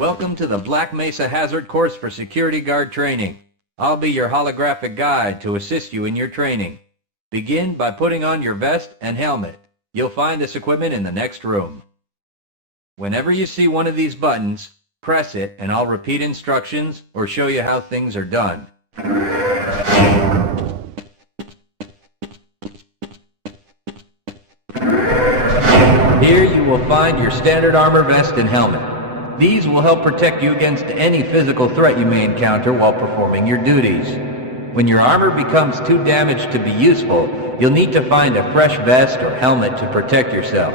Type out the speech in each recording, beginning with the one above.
Welcome to the Black Mesa Hazard Course for Security Guard Training. I'll be your holographic guide to assist you in your training. Begin by putting on your vest and helmet. You'll find this equipment in the next room. Whenever you see one of these buttons, press it and I'll repeat instructions or show you how things are done. Here you will find your standard armor vest and helmet. These will help protect you against any physical threat you may encounter while performing your duties. When your armor becomes too damaged to be useful, you'll need to find a fresh vest or helmet to protect yourself.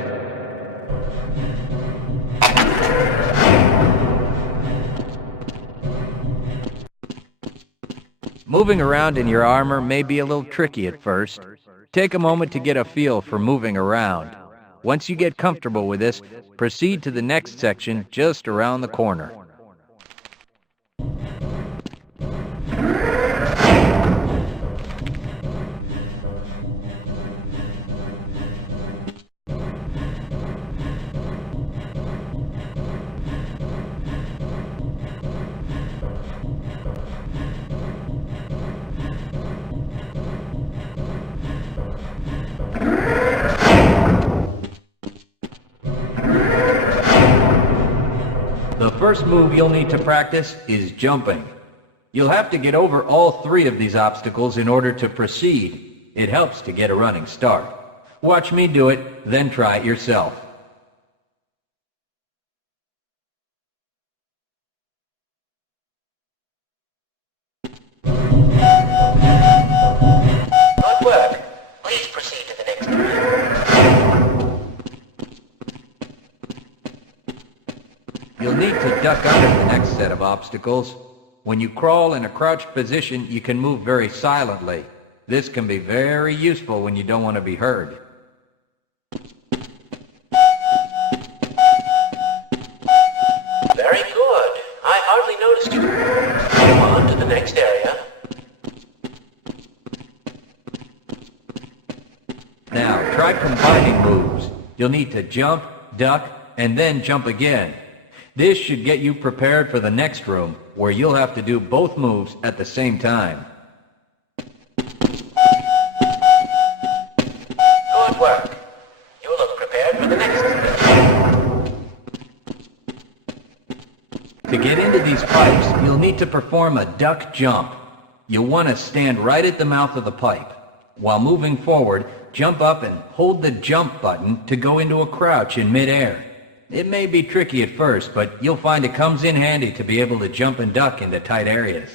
Moving around in your armor may be a little tricky at first. Take a moment to get a feel for moving around. Once you get comfortable with this, proceed to the next section just around the corner. The first move you'll need to practice is jumping. You'll have to get over all three of these obstacles in order to proceed. It helps to get a running start. Watch me do it, then try it yourself. Good work. Please proceed to the next area. You'll need to duck under the next set of obstacles. When you crawl in a crouched position, you can move very silently. This can be very useful when you don't want to be heard. Very good. I hardly noticed you. Move on to the next area. Now, try combining moves. You'll need to jump, duck, and then jump again. This should get you prepared for the next room, where you'll have to do both moves at the same time. Good work. You look prepared for the next stage. To get into these pipes, you'll need to perform a duck jump. You'll want to stand right at the mouth of the pipe. While moving forward, jump up and hold the jump button to go into a crouch in midair. It may be tricky at first, but you'll find it comes in handy to be able to jump and duck into tight areas.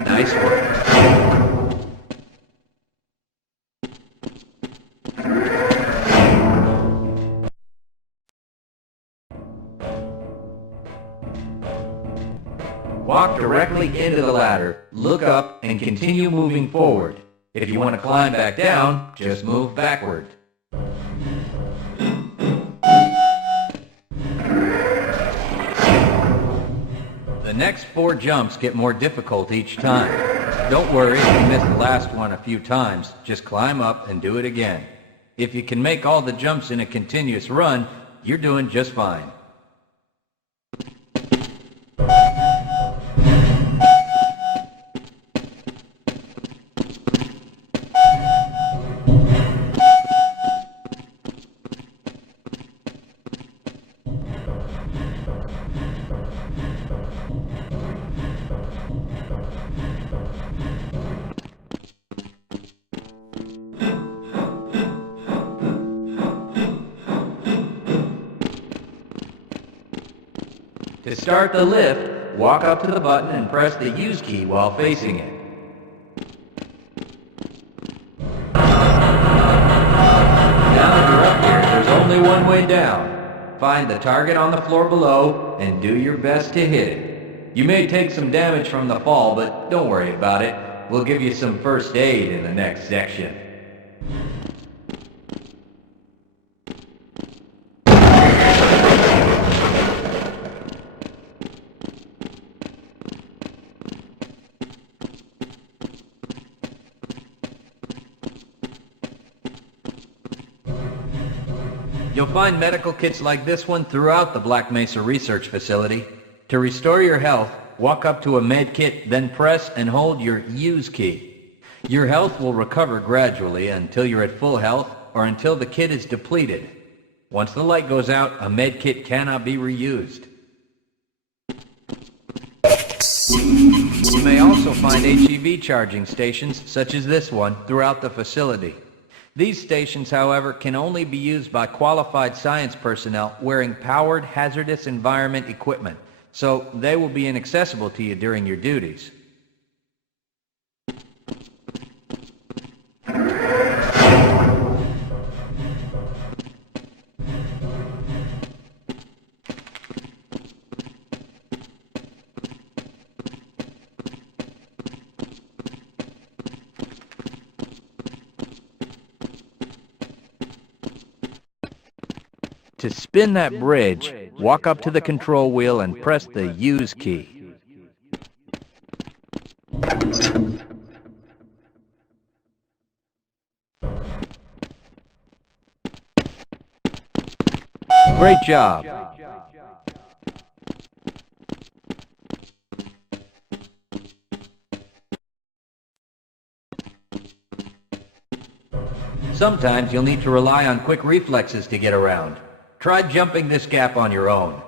Nice work. Walk directly into the ladder, look up, and continue moving forward. If you want to climb back down, just move backward. The next 4 jumps get more difficult each time. Don't worry if you miss the last one a few times, just climb up and do it again. If you can make all the jumps in a continuous run, you're doing just fine. To start the lift, walk up to the button and press the use key while facing it. Now that you're up here, there's only one way down. Find the target on the floor below and do your best to hit it. You may take some damage from the fall, but don't worry about it. We'll give you some first aid in the next section. You'll find medical kits like this one throughout the Black Mesa Research Facility. To restore your health, walk up to a med kit, then press and hold your Use key. Your health will recover gradually until you're at full health or until the kit is depleted. Once the light goes out, a med kit cannot be reused. You may also find HEV charging stations, such as this one, throughout the facility. These stations, however, can only be used by qualified science personnel wearing powered hazardous environment equipment, so they will be inaccessible to you during your duties. To spin that bridge, walk up to the control wheel and press the Use key. Great job. Sometimes you'll need to rely on quick reflexes to get around. Try jumping this gap on your own.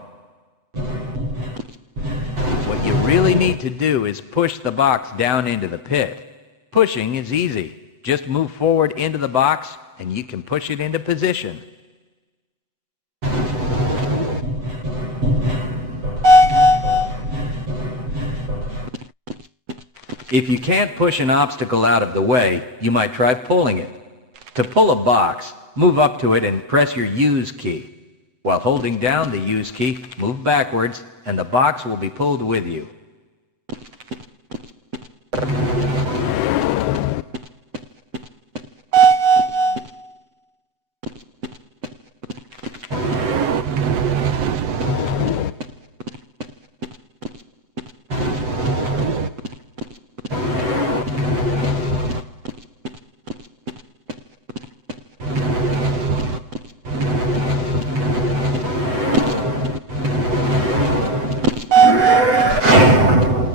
What you really need to do is push the box down into the pit. Pushing is easy. Just move forward into the box and you can push it into position. If you can't push an obstacle out of the way, you might try pulling it. To pull a box, move up to it and press your Use key. While holding down the Use key, move backwards and the box will be pulled with you.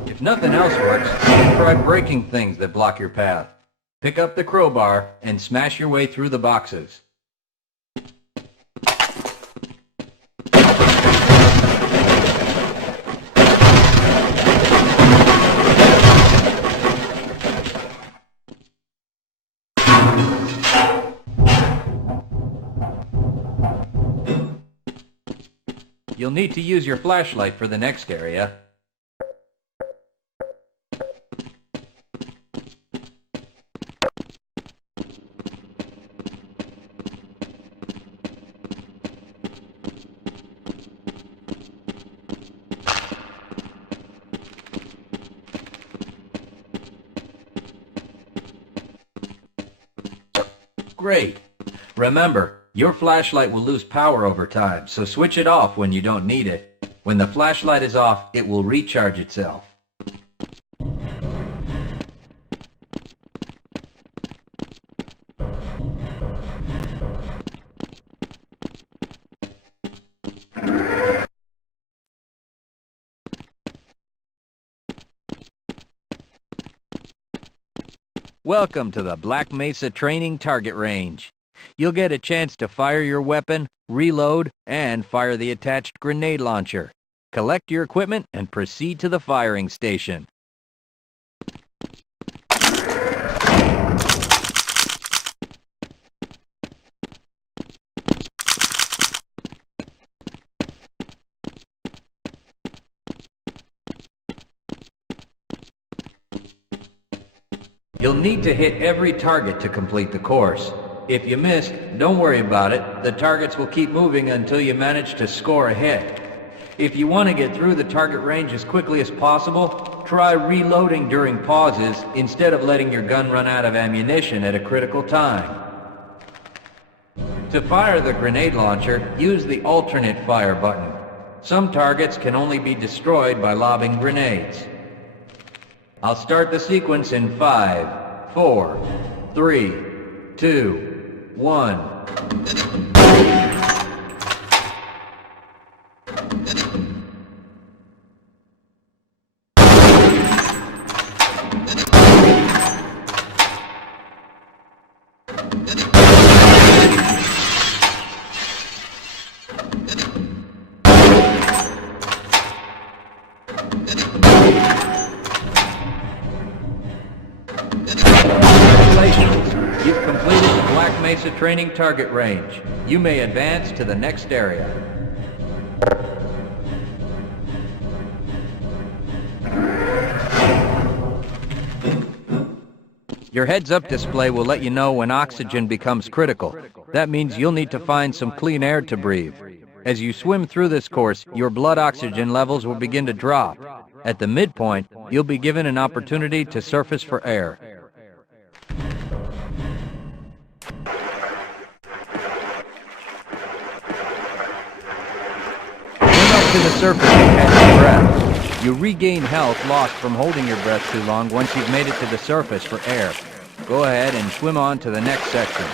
If nothing else works, try breaking things that block your path. Pick up the crowbar and smash your way through the boxes. You'll need to use your flashlight for the next area. Great. Remember, your flashlight will lose power over time, so switch it off when you don't need it. When the flashlight is off, it will recharge itself. Welcome to the Black Mesa Training Target Range. You'll get a chance to fire your weapon, reload, and fire the attached grenade launcher. Collect your equipment and proceed to the firing station. You'll need to hit every target to complete the course. If you missed, don't worry about it. The targets will keep moving until you manage to score a hit. If you want to get through the target range as quickly as possible, try reloading during pauses instead of letting your gun run out of ammunition at a critical time. To fire the grenade launcher, use the alternate fire button. Some targets can only be destroyed by lobbing grenades. I'll start the sequence in 5, 4, 3, 2, 1. target range. You may advance to the next area. Your heads-up display will let you know when oxygen becomes critical. That means you'll need to find some clean air to breathe. As you swim through this course, your blood oxygen levels will begin to drop. At the midpoint, you'll be given an opportunity to surface for air. Swim up to the surface and catch your breath. You regain health lost from holding your breath too long once you've made it to the surface for air. Go ahead and swim on to the next section.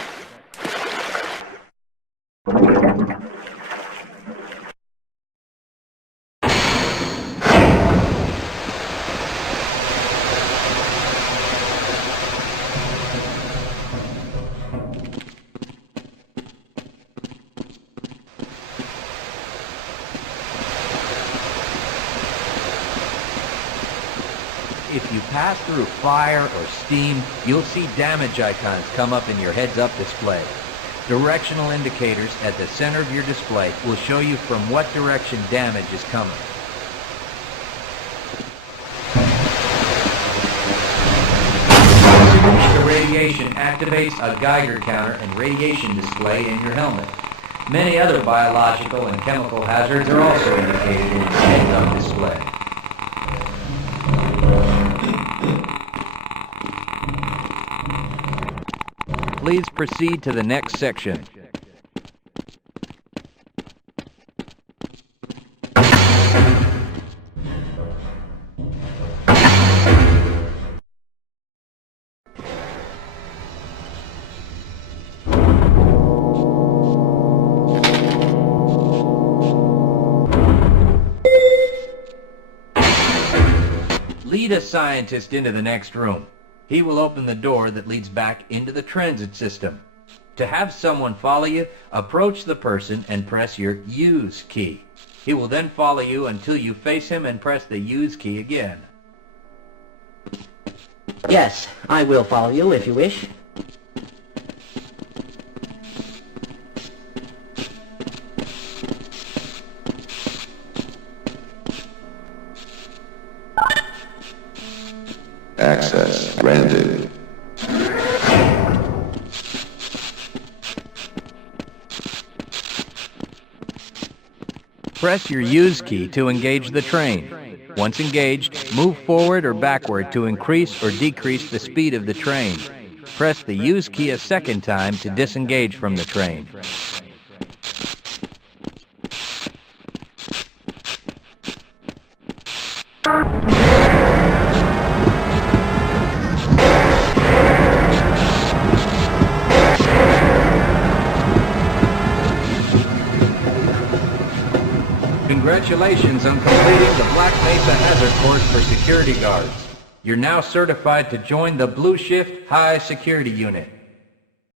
If you pass through fire or steam, you'll see damage icons come up in your heads-up display. Directional indicators at the center of your display will show you from what direction damage is coming. The radiation activates a Geiger counter and radiation display in your helmet. Many other biological and chemical hazards are also indicated in your heads-up display. Please proceed to the next section. Lead a scientist into the next room. He will open the door that leads back into the transit system. To have someone follow you, approach the person and press your Use key. He will then follow you until you face him and press the Use key again. Yes, I will follow you if you wish. Access granted. Press your Use key to engage the train. Once engaged, move forward or backward to increase or decrease the speed of the train. Press the Use key a second time to disengage from the train. Congratulations on completing the Black Mesa Hazard Course for Security Guards. You're now certified to join the Blue Shift High Security Unit.